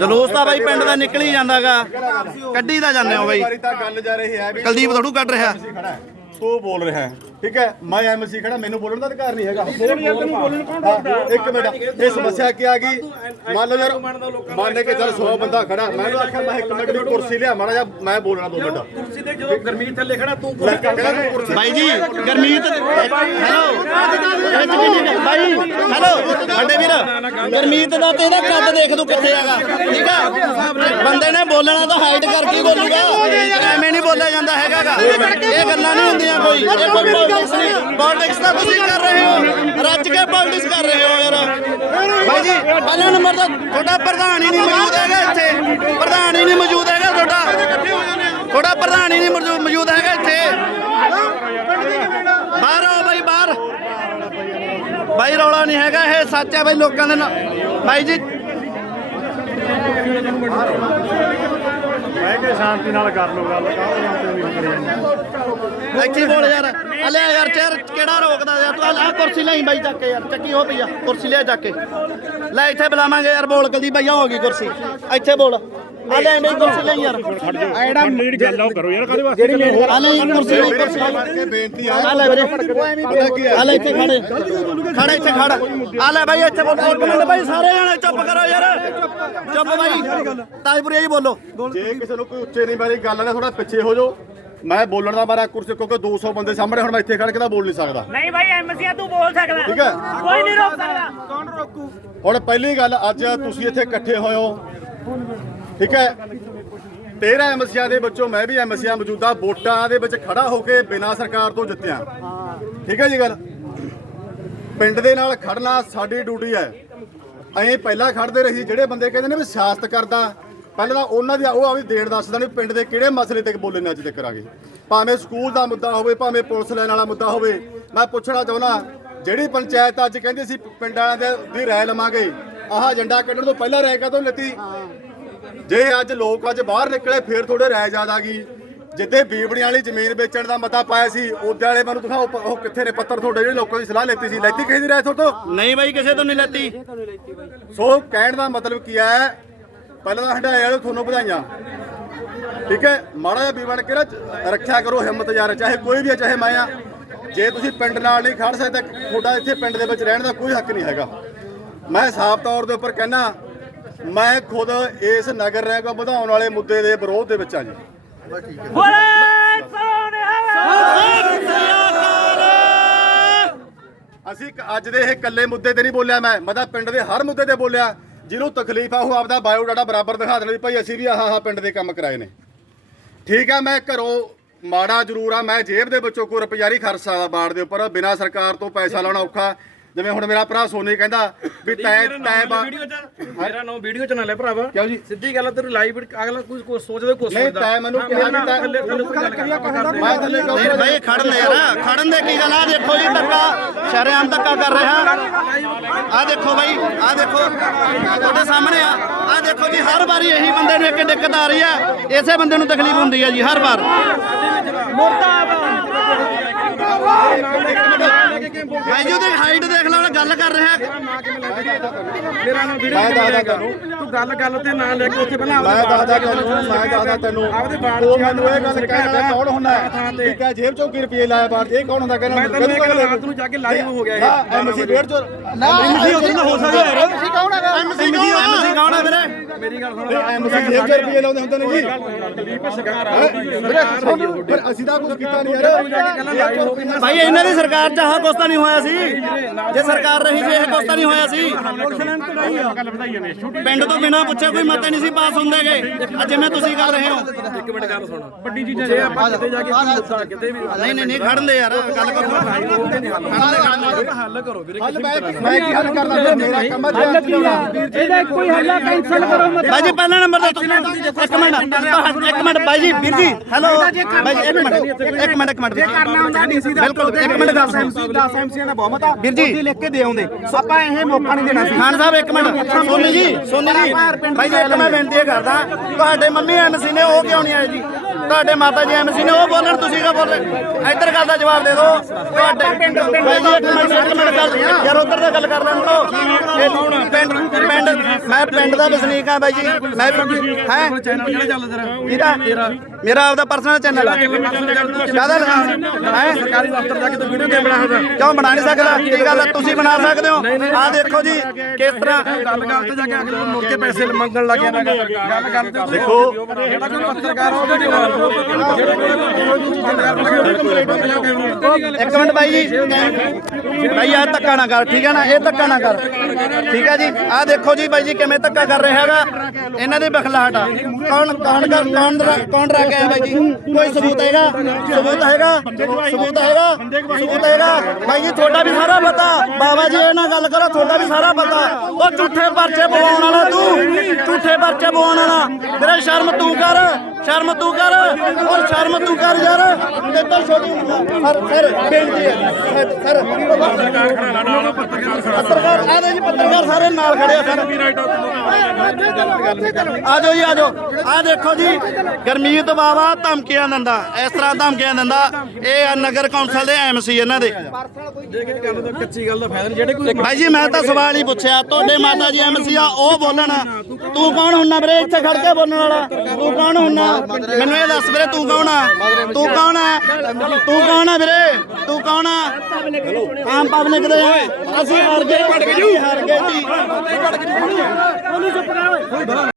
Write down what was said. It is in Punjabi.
ਜਲੂਸ ਤਾਂ ਬਾਈ ਪਿੰਡ ਦਾ ਨਿਕਲ ਹੀ ਜਾਂਦਾਗਾ। ਕੱਢੀ ਦਾ ਜਾਂਦੇ ਹੋ ਬਾਈ। ਵਾਰੀ ਤਾਂ ਗੱਲ ਜਾ ਰਹੀ ਹੈ ਵੀ ਕੁਲਦੀਪ ਥੋੜੂ ਕੱਢ ਰਿਹਾ। ਤੂੰ ਬੋਲ ਰਿਹਾ ਹੈ। ਠੀਕ ਹੈ? ਮੈਂ ਐਮਸੀ ਖੜਾ ਮੈਨੂੰ ਬੋਲਣ ਦਾ ਅਧਿਕਾਰ ਨਹੀਂ ਹੈਗਾ। ਬੋਲ ਯਾਰ ਤੈਨੂੰ ਬੋਲਣ ਕੌਣ ਰੋਕਦਾ? ਇੱਕ ਮਿੰਟ ਇਹ ਸਮੱਸਿਆ ਕੀ ਆ ਗਈ? ਮੰਨ ਲਓ ਯਾਰ ਮੰਨ ਕੇ ਚੱਲ 100 ਬੰਦਾ ਖੜਾ। ਮੈਂ ਉਹਨੂੰ ਆਖਿਆ ਮੈਂ ਇੱਕ ਮਿੰਟ ਦੀ ਕੁਰਸੀ ਲਿਆ ਮਾੜਾ ਜਿਹਾ ਮੈਂ ਬੋਲਣਾ ਦੋ ਮਿੰਟ। ਕੁਰਸੀ ਤੇ ਜਦੋਂ ਗਰਮੀਤ ਥੱਲੇ ਖੜਾ ਤੂੰ ਕੁਰਸੀ ਬਾਈ ਜੀ ਗਰਮੀਤ ਹੈਲੋ। ਬਾਈ ਹੈਲੋ। ਵੱਡੇ ਵੀਰ ਗਰਮੀਤ ਦਾ ਤੇ ਇਹਦਾ ਕੱਦ ਦੇਖ ਤੂੰ ਕਿੱਥੇ ਹੈਗਾ? ਠੀਕ ਆ? ਬੰਦੇ ਨੇ ਬੋਲਣਾ ਤਾਂ ਹਾਈਟ ਕਰਕੇ ਬੋਲੂਗਾ। ਐਵੇਂ ਨਹੀਂ ਬੋਲਿਆ ਜਾਂਦਾ ਹੈਗਾਗਾ। ਇਹ ਗੱਲਾਂ ਨਹੀਂ ਹੁੰਦੀਆਂ ਕੋਈ। ਇਹ ਕੋਈ ਪੋਲਿਟਿਕਸ ਤਾਂ ਤੁਸੀਂ ਕਰ ਰਹੇ ਹੋ। ਰੱਜ ਕੇ ਪੋਲਿਟਿਕਸ ਕਰ ਰਹੇ ਹੋ ਯਾਰ। ਬਾਈ ਜੀ, ਪਹਿਲਾ ਨੰਬਰ ਤਾਂ ਤੁਹਾਡਾ ਪ੍ਰਧਾਨ ਹੀ ਨਹੀਂ ਮੌਜੂਦ ਹੈਗਾ ਇੱਥੇ। ਪ੍ਰਧਾਨ ਹੀ ਨਹੀਂ ਮੌਜੂਦ ਹੈਗਾ ਤੁਹਾਡਾ। ਤੁਹਾਡਾ ਪ੍ਰਧਾਨ ਹੀ ਨਹੀਂ ਮੌਜੂਦ ਹੈਗਾ ਇੱਥੇ। ਬਾਹਰ ਆਓ ਬਾਈ, ਬਾਹਰ। ਬਾਈ, ਰੌਲਾ ਨਹੀਂ ਹੈਗਾ, ਇਹ ਸੱਚ ਹੈ ਬਾਈ, ਲੋਕਾਂ ਦੇ ਨਾਲ। ਬਾਈ ਜੀ। ਮੈਂ ਕਿ ਸ਼ਾਂਤੀ ਨਾਲ ਕਰ ਲੋ ਗੱਲ, ਕਾਹਦੇ ਨਾਲ ਤੇ ਨਹੀਂ ਕਰੀ ਇੱਥੇ ਬੋਲ ਯਾਰ। ਆ ਯਾਰ ਚੇਅਰ ਕਿਹੜਾ ਰੋਕਦਾ ਯਾਰ? ਤੂੰ ਆ ਕੁਰਸੀ ਲਈ ਬਾਈ ਚੱਕ ਕੇ ਯਾਰ, ਚੱਕੀ ਹੋ ਪਈ ਆ, ਕੁਰਸੀ ਲਿਆ ਚੱਕ ਕੇ। ਲੈ, ਇੱਥੇ ਬੁਲਾਵਾਂਗੇ ਯਾਰ, ਬੋਲ ਕਦੀ ਬਈਆ ਹੋ ਗਈ ਕੁਰਸੀ। ਇੱਥੇ ਬੋਲ। ਆ ਲੈ ਮੇਰੀ ਕੁਰਸੀ ਲਈ ਯਾਰ। ਐਡਾ ਜਿਹੜੀ ਗੱਲ ਆ ਉਹ ਕਰੋ ਯਾਰ ਕਦੇ ਵਾਸਤੇ ਆ ਲੈ ਯਾਰ ਕੁਰਸੀ ਲਈ ਕੁਰਸੀ। ਲਈ ਕਰਕੇ ਬੇਨਤੀ ਆ ਆ ਲੈ ਵੀਰੇ। ਆ ਲੈ ਇੱਥੇ ਖੜੇ। ਖੜਾ ਇੱਥੇ ਖੜ। ਆ ਲੈ ਬਾਈ ਇੱਥੇ ਬੋਲ ਇੱਕ ਮਿੰਟ ਬਾਈ ਸਾਰੇ ਜਣੇ ਚੁੱਪ ਕਰੋ ਯਾਰ। ਚੁੱਪ ਬਾਈ। ਤਾਜਪੁਰੀ ਜੀ ਬੋਲੋ। ਜੇ ਕਿਸੇ ਨੂੰ ਕੋਈ ਉੱਚੇ ਨਹੀਂ ਵਾਲੀ ਗੱਲ ਹੈ ਥੋੜਾ ਪਿੱਛੇ ਹੋ ਜਾਓ। ਮੈਂ ਬੋਲਣ ਦਾ ਮਾਰਾ ਕੁਰਸੀ ਕਿਉਂਕਿ 200 ਬੰਦੇ ਸਾਹਮਣੇ ਹੁਣ ਮੈਂ ਇੱਥੇ ਖੜ ਕੇ ਤਾਂ ਬੋਲ ਨਹੀਂ ਸਕਦਾ। ਨਹੀਂ ਭਾਈ ਐਮਸੀ ਤੂੰ ਬੋਲ ਸਕਦਾ। ਠੀਕ ਹੈ? ਕੋਈ ਨਹੀਂ ਰੋਕ ਸਕਦਾ। ਹੁਣ ਪਹਿਲੀ ਗੱਲ ਅੱਜ ਤੁਸੀਂ ਇੱਥੇ ਇਕੱਠੇ ਹੋਏ ਹੋ। ਠੀਕ ਹੈ? 13 ਐਮਸੀਆਂ ਦੇ ਵਿੱਚੋਂ ਮੈਂ ਵੀ ਐਮਸੀਆਂ ਮੌਜੂਦਾ ਵੋਟਾਂ ਦੇ ਵਿੱਚ ਖੜਾ ਹੋ ਕੇ ਬਿਨਾਂ ਸਰਕਾਰ ਤੋਂ ਜਿੱਤਿਆ। ਠੀਕ ਹੈ ਜੀ ਗੱਲ? ਪਿੰਡ ਦੇ ਨਾਲ ਖੜਨਾ ਸਾਡੀ ਡਿਊਟੀ ਹੈ। ਅਸੀਂ ਪਹਿਲਾਂ ਖੜਦੇ ਰਹੀ ਜਿਹੜੇ ਬੰਦੇ ਕਹਿੰਦੇ ਨੇ ਵੀ ਸਿਆਸਤ ਕਰਦਾ, ਪਹਿਲਾਂ ਤਾਂ ਉਹਨਾਂ ਦੀ ਉਹ ਆ ਵੀ ਦੇਣ ਦੱਸਦਾ ਨਹੀਂ ਪਿੰਡ ਦੇ ਕਿਹੜੇ ਮਸਲੇ ਤੇ ਬੋਲੇ ਨੇ ਅੱਜ ਤੱਕ ਕਰਾਂਗੇ ਭਾਵੇਂ ਸਕੂਲ ਦਾ ਮੁੱਦਾ ਹੋਵੇ, ਭਾਵੇਂ ਪੁਲਿਸ ਲੈਣ ਵਾਲਾ ਮੁੱਦਾ ਹੋਵੇ, ਮੈਂ ਪੁੱਛਣਾ ਚਾਹੁੰਦਾ, ਜਿਹੜੀ ਪੰਚਾਇਤ ਅੱਜ ਕਹਿੰਦੇ ਸੀ ਪਿੰਡ ਵਾਲਿਆਂ ਦੇ ਦੀ ਰਾਏ ਲਵਾਂਗੇ, ਆਹ ਏਜੰਡਾ ਕੱਢਣ ਤੋਂ ਪਹਿਲਾਂ ਰਾਏ ਕਦੋਂ ਲੱਤੀ? ਜੇ ਅੱਜ ਲੋਕ ਅੱਜ ਬਾਹਰ ਨਿਕਲੇ ਫੇਰ ਥੋੜੇ ਰਾਏ ਜ਼ਿਆਦਾ ਗਈ। ਜਿੱਦੇ ਬੀਬੜੀਆਂ ਵਾਲੀ ਜ਼ਮੀਨ ਵੇਚਣ ਦਾ ਮਤਾ ਪਾਇਆ ਸੀ ਉਹਦੇ ਵਾਲੇ ਮੈਨੂੰ ਦਿਖਾਓ ਪ- ਉਹ ਕਿੱਥੇ ਨੇ ਪੱਤਰ ਤੁਹਾਡੇ ਜਿਹੜੇ ਲੋਕਾਂ ਦੀ ਸਲਾਹ ਲੈਤੀ ਸੀ। ਲੈਤੀ ਕਿਸੇ ਦੀ ਰਾਏ ਤੁਹਾਡੇ ਤੋਂ? ਨਹੀਂ ਬਾਈ ਕਿਸੇ ਤੋਂ ਨਹੀਂ ਲੈਤੀ। ਸੋ ਕਹਿਣ ਦਾ ਮਤਲਬ ਕੀ ਹੈ ਪਹਿਲਾਂ ਤਾਂ ਹੰਡਾਏ ਵਾਲੇ ਤੁਹਾਨੂੰ ਵਧਾਈਆਂ। ਠੀਕ ਹੈ? ਮਾੜਾ ਜਿਹਾ ਵੀ ਬਣ ਕੇ ਨਾ ਰੱਖਿਆ ਕਰੋ ਹਿੰਮਤ ਯਾਰ ਚਾਹੇ ਕੋਈ ਵੀ ਹੈ ਚਾਹੇ ਮੈਂ ਆ। ਜੇ ਤੁਸੀਂ ਪਿੰਡ ਨਾਲ ਨਹੀਂ ਖੜ ਸਕਦੇ ਤੁਹਾਡਾ ਇੱਥੇ ਪਿੰਡ ਦੇ ਵਿੱਚ ਰਹਿਣ ਦਾ ਕੋਈ ਹੱਕ ਨਹੀਂ ਹੈਗਾ। ਮੈਂ ਸਾਫ਼ ਤੌਰ ਦੇ ਉੱਪਰ ਕਹਿਣਾ ਮੈਂ ਖੁਦ ਇਸ ਨਗਰ ਰਹਿ ਕੋ ਵਧਾਉਣ ਵਾਲੇ ਮੁੱਦੇ ਦੇ ਵਿਰੋਧ ਦੇ ਵਿੱਚ ਆ ਜੀ। ਅਸੀਂ ਅੱਜ ਦੇ ਇਹ ਇਕੱਲੇ ਮੁੱਦੇ ਤੇ ਨਹੀਂ ਬੋਲਿਆ ਮੈਂ ਮੈਂ ਤਾਂ ਪਿੰਡ ਦੇ ਹਰ ਮੁੱਦੇ ਤੇ ਬੋਲਿਆ। ਜਿਹਨੂੰ ਤਕਲੀਫ ਆ, ਉਹ ਆਪਦਾ ਬਾਇਓਡਾਟਾ ਬਰਾਬਰ ਦਿਖਾ ਦੇਣਾ ਵੀ ਭਾਈ ਅਸੀਂ ਵੀ ਆਹ ਆਹ ਪਿੰਡ ਦੇ ਕੰਮ ਕਰਾਏ ਨੇ। ਠੀਕ ਆ, ਮੈਂ ਘਰੋਂ ਮਾੜਾ ਜ਼ਰੂਰ ਆ, ਮੈਂ ਜੇਬ ਦੇ ਵਿੱਚੋਂ ਕੋਈ ਰੁਪਈਆ ਨਹੀਂ ਖਰਚ ਸਕਦਾ ਬਾੜ ਦੇ ਉੱਪਰ। ਬਿਨਾਂ ਸਰਕਾਰ ਤੋਂ ਪੈਸਾ ਲਾਉਣਾ ਔਖਾ। ਜਿਵੇਂ ਹੁਣ ਮੇਰਾ ਭਰਾ ਸੋਨੀ ਕਹਿੰਦਾ ਵੀ ਤੈ ਤੈ ਬਾ ਵੀਡੀਓ ਚ ਮੇਰਾ ਨਾਮ ਵੀਡੀਓ ਚ ਨਾ ਲੈ ਭਰਾਵਾ। ਕਿਉਂ ਜੀ? ਸਿੱਧੀ ਗੱਲ ਆ, ਤੇਰੀ ਲਾਈਵ ਅਗਲਾ ਕੁਝ ਕੁਝ ਸੋਚਦਾ ਕੁਝ ਨਹੀਂ ਤੈ ਮੈਨੂੰ ਕਿਹਾ ਵੀ ਤੈ ਥੱਲੇ ਥੱਲੇ ਕੋਈ ਗੱਲ ਕਰੀਆ ਮੈਂ ਥੱਲੇ ਕਹੂੰ ਨਹੀਂ ਬਾਈ ਖੜਨ ਦੇ ਯਾਰ ਖੜਨ ਦੇ ਕੀ ਗੱਲ ਆ? ਦੇਖੋ ਜੀ ਧੱਕਾ ਸ਼ਰੇਆਮ ਧੱਕਾ ਕਰ ਰਿਹਾ। ਆ ਦੇਖੋ ਬਾਈ ਆ ਦੇਖੋ। ਤੁਹਾਡੇ ਸਾਹਮਣੇ ਆ। ਆ ਦੇਖੋ ਜੀ ਹਰ ਵਾਰੀ ਇਹੀ ਬੰਦੇ ਨੂੰ ਇੱਕ ਦਿੱਕਤ ਆ ਰਹੀ ਆ। ਇਸੇ ਬੰਦੇ ਨੂੰ ਤਕਲੀਫ ਹੁੰਦੀ ਆ ਜੀ ਹਰ ਵਾਰ। ਭਾਈ ਜੀ ਉਹਦੀ ਹਾਈਟ ਦੇਖ ਲਓ ਗੱਲ ਕਰ ਰਿਹਾ। ਮੇਰਾ ਨਾਮ ਵੀਡੀਓ ਮੈਂ ਦੱਸਦਾ ਤੈਨੂੰ। ਤੂੰ ਗੱਲ ਗੱਲ ਤੇ ਨਾ ਲੈ ਕੇ ਉੱਥੇ ਪਹਿਲਾਂ ਮੈਂ ਦੱਸਦਾ ਤੈਨੂੰ ਮੈਂ ਦੱਸਦਾ ਤੈਨੂੰ। ਆਪਦੇ ਬਾਲ ਤੂੰ ਮੈਨੂੰ ਇਹ ਗੱਲ ਕਹਿਣ ਵਾਲਾ ਕੌਣ ਹੁੰਦਾ ਹੈ? ਠੀਕ ਹੈ ਜੇਬ ਚੋਂ ਕੀ ਰੁਪਏ ਲਾਇਆ ਬਾਹਰ ਇਹ ਕੌਣ ਹੁੰਦਾ ਕਹਿੰਦਾ ਮੈਂ ਤੈਨੂੰ ਇਹ ਗੱਲ ਰਾਤ ਨੂੰ ਜਾ ਕੇ ਲਾਈਵ ਹੋ ਗਿਆ ਇਹ। ਹਾਂ ਐਮਸੀ ਡੇਢ ਚੋਂ ਨਾ ਐਮਸੀ ਉਦੋਂ ਹੋ ਸਕਦਾ ਯਾਰ। ਐਮਸੀ ਕੌਣ ਹੈਗਾ? ਐਮਸੀ ਕੌਣ? ਐਮਸੀ ਕੌਣ ਹੈ ਵੀਰੇ? ਮੇਰੀ ਗੱਲ ਸੁਣ ਐਮਸੀ ਜੇਬ ਚੋਂ ਰੁਪਏ ਲਾਉਂਦੇ ਹੁੰਦੇ ਨੇ ਜੀ। ਪਰ ਅਸੀਂ ਤਾਂ ਕੁਝ ਕੀਤਾ ਨਹੀਂ ਯਾਰ। ਭਾਈ ਇਹਨਾਂ ਦੀ ਸਰਕਾਰ ਚ ਆਹ ਕੁਛ ਤਾਂ ਨਹੀਂ ਹੋਇਆ ਸੀ। ਜੇ ਸਰਕਾਰ ਰਹੀ ਸੀ ਇਹ ਕੁਛ ਤਾਂ ਨਹੀਂ ਹੋਇਆ ਸੀ। ਗੱਲ ਵਧਾਈ ਜਾਂਦੇ ਛੋਟੀ ਪਿੰਡ ਤੋਂ ਬਿਨਾਂ ਪੁੱਛੇ ਕੋਈ ਮਤੇ ਨਹੀਂ ਸੀ ਪਾਸ ਹੁੰਦੇਗੇ। ਆ ਜਿਵੇਂ ਤੁਸੀਂ ਕਰ ਰਹੇ ਹੋ। ਇੱਕ ਮਿੰਟ ਗੱਲ ਸੁਣ। ਵੱਡੀ ਚੀਜ਼ਾਂ ਜੇ ਆਪਾਂ ਕਿਤੇ ਜਾ ਕੇ ਮੁੱਦਾ ਕਿਤੇ ਵੀ ਨਹੀਂ ਨਹੀਂ ਨਹੀਂ ਖੜਨ ਦੇ ਯਾਰ। ਗੱਲ ਕਰੋ। ਹੱਲ ਕਰੋ ਵੀਰੇ ਹੱਲ ਮੈਂ ਕੀ ਹੱਲ ਫਿਰ ਮੇਰਾ ਕੰਮ ਹੈ ਹੱਲ ਕੀ ਆ? ਇਹਦਾ ਕੋਈ ਹੱਲਾ ਕੈਂਸਲ ਕਰੋ ਮਤ ਬਾਈ ਜੀ ਪਹਿਲਾ ਨੰਬਰ ਦਾ ਇੱਕ ਮਿੰਟ ਇੱਕ ਮਿੰਟ ਬਾਈ ਜੀ ਵੀਰ ਜੀ ਹੈਲੋ। ਬਾਈ ਜੀ ਇੱਕ ਮਿੰਟ ਇੱਕ ਮਿੰਟ ਇੱਕ ਮਿੰਟ। ਕਰਨਾ ਹੁੰਦਾ ਡੀਸੀ ਦਾ ਬਿਲਕੁਲ ਇੱਕ ਮਿੰਟ ਗੱਲ ਸੁਣੋ 10 ਐਮਸੀਆਂ ਦਾ ਬਹੁਮਤ ਆ। ਵੀਰ ਜੀ। ਲਿਖ ਕੇ ਦੇ ਆਉਂਦੇ। ਆਪਾਂ ਇਹ ਮੌਕਾ ਨਹੀਂ ਦੇਣਾ ਸੀ। ਖਾਨ ਸਾਹਿਬ ਇੱਕ ਮਿੰਟ। ਸੋਨੀ ਜੀ ਸੋਨੀ ਜੀ। ਬਾਈ ਜੀ। ਇੱਕ ਮੈਂ ਬੇਨਤੀ ਇਹ ਕਰਦਾ ਤੁਹਾਡੇ ਮੰਮੀ ਐਮਸੀ ਨੇ ਉਹ ਕਿਉਂ ਨਹੀਂ ਆਏ ਜੀ? ਤੁਹਾਡੇ ਮਾਤਾ ਜੀ ਐਮਸੀ ਨੇ ਉਹ ਬੋਲਣ ਤੁਸੀਂ ਕਾ ਬੋਲ ਰਹੇ ਇੱਧਰ ਗੱਲ ਦਾ ਜਵਾਬ ਦੇ ਦਿਓ। ਤੁਹਾਡੇ ਪਿੰਡ ਬਾਈ ਜੀ ਇੱਕ ਮਿੰਟ ਇੱਕ ਮਿੰਟ ਗੱਲ ਯਾਰ ਉੱਧਰ ਦਾ ਗੱਲ ਕਰ ਲੈਣ ਦਿਓ ਇਹ ਪਿੰਡ ਪਿੰਡ ਮੈਂ ਪਿੰਡ ਦਾ ਵਸਨੀਕ ਆ ਬਾਈ ਜੀ। ਮੈਂ ਵੀ ਹੈ? ਚੈਨਲ ਕਿਹੜਾ ਚੱਲਦਾ ਕਿਹਦਾ ਮੇਰਾ ਆਪਦਾ ਪਰਸਨਲ ਚੈਨਲ ਆ। ਕਾਹਦਾ ਲਗਾ ਹੈ? ਸਰਕਾਰੀ ਦਫ਼ਤਰ ਜਾ ਕੇ ਤੂੰ ਵੀਡੀਓ ਕਿਉਂ ਬਣਾ ਸਕਦਾ ਕਿਉਂ ਬਣਾ ਨਹੀਂ ਸਕਦਾ? ਕੀ ਗੱਲ ਤੁਸੀਂ ਬਣਾ ਸਕਦੇ ਹੋ? ਆਹ ਦੇਖੋ ਜੀ ਕਿਸ ਤਰ੍ਹਾਂ ਗੱਲ ਗੱਲ ਤੇ ਜਾ ਕੇ ਅਗਲੇ ਨੂੰ ਮੁੜ ਕੇ ਪੈਸੇ ਮੰਗਣ ਲੱਗ ਜਾਂਦਾ ਗੱਲ ਗੱਲ ਤੇ ਦੇਖੋ ਜਿਹੜਾ ਕੋਈ ਪੱਤਰਕਾਰ ਆ ਉਹਦੇ ਕੋਈ ਇੱਕ ਮਿੰਟ ਬਾਈ ਜੀ। ਬਾਈ ਆ ਧੱਕਾ ਨਾ ਕਰ, ਠੀਕ ਹੈ ਨਾ? ਇਹ ਧੱਕਾ ਨਾ ਕਰ। ਠੀਕ ਹੈ ਜੀ। ਆਹ ਦੇਖੋ ਜੀ ਬਾਈ ਜੀ ਕਿਵੇਂ ਧੱਕਾ ਕਰ ਰਿਹਾ ਹੈਗਾ। ਇਹਨਾਂ ਦੀ ਬਖਲਾਹਟ ਆ। ਕੌਣ ਕੌਣ ਕਰ ਕੌਣ ਕੌਣ ਡਰਾ ਕੇ ਆਇਆ ਬਾਈ ਜੀ? ਕੋਈ ਸਬੂਤ ਹੈਗਾ? ਸਬੂਤ ਹੈਗਾ? ਸਬੂਤ ਹੈਗਾ? ਸਬੂਤ ਹੈਗਾ? ਬਾਈ ਜੀ ਤੁਹਾਡਾ ਵੀ ਸਾਰਾ ਪਤਾ। ਬਾਬਾ ਜੀ ਇਹ ਨਾਲ ਗੱਲ ਕਰੋ ਤੁਹਾਡਾ ਵੀ ਸਾਰਾ ਪਤਾ। ਉਹ ਝੂਠੇ ਪਰਚੇ ਪਵਾਉਣ ਵਾਲਾ ਤੂੰ। ਝੂਠੇ ਪਰਚੇ ਪਵਾਉਣ ਵਾਲਾ। ਮੇਰੇ ਸ਼ਰਮ ਤੂੰ ਕਰ। ਸ਼ਰਮ ਤੂੰ ਕਰ। ਔਰ ਸ਼ਰਮ ਤੂੰ ਕਰ ਯਾਰ। ਤੇ ਤਾਂ ਛੋਟੀ ਸਰ ਸਰ ਬੇਨਤੀ ਹੈ। ਸਰ ਪੱਤਰਕਾਰ ਆ ਜੀ ਪੱਤਰਕਾਰ ਸਾਰੇ ਨਾਲ ਖੜੇ ਆ ਸਰ। ਆ ਜਾਓ ਜੀ ਆ ਜਾਓ। ਆ ਦੇਖੋ ਜੀ ਗਰਮੀਤ ਬਾਵਾ ਧਮਕੀਆਂ ਦਿੰਦਾ। ਇਸ ਤਰ੍ਹਾਂ ਧਮਕੀਆਂ ਦਿੰਦਾ। ਇਹ ਆ ਨਗਰ ਕੌਂਸਲ ਦੇ ਐਮਸੀ ਇਹਨਾਂ ਦੇ। ਦੇਖ ਕੇ ਗੱਲ ਤਾਂ ਕੱਚੀ ਗੱਲ ਦਾ ਫਾਇਦਾ ਨਹੀਂ ਜਿਹੜੇ ਕੋਈ ਭਾਈ ਜੀ ਮੈਂ ਤਾਂ ਸਵਾਲ ਹੀ ਪੁੱਛਿਆ ਤੁਹਾਡੇ ਮਾਤਾ ਜੀ ਐਮਸੀ ਆ ਉਹ ਬੋਲਣ। ਤੂੰ ਕੌਣ ਹੁੰਨਾ ਵੀਰੇ ਇੱਥੇ ਖੜ ਕੇ ਬੋਲਣ ਵਾਲਾ? ਤੂੰ ਕੌਣ ਹੁੰਨਾ? ਮੈਨੂੰ ਇਹ ਦੱਸ ਵੀਰੇ ਤੂੰ ਕੌਣ ਆ? ਤੂੰ ਕੌਣ ਆ? ਤੂੰ ਕੌਣ ਆ ਵੀਰੇ? ਤੂੰ ਕੌਣ ਆ? ਆਮ ਪਬਲਿਕ ਦੇ ਅਸੀਂ ਹਾਰ ਗਏ ਅਸੀਂ ਹਾਰ ਗਏ ਜੀ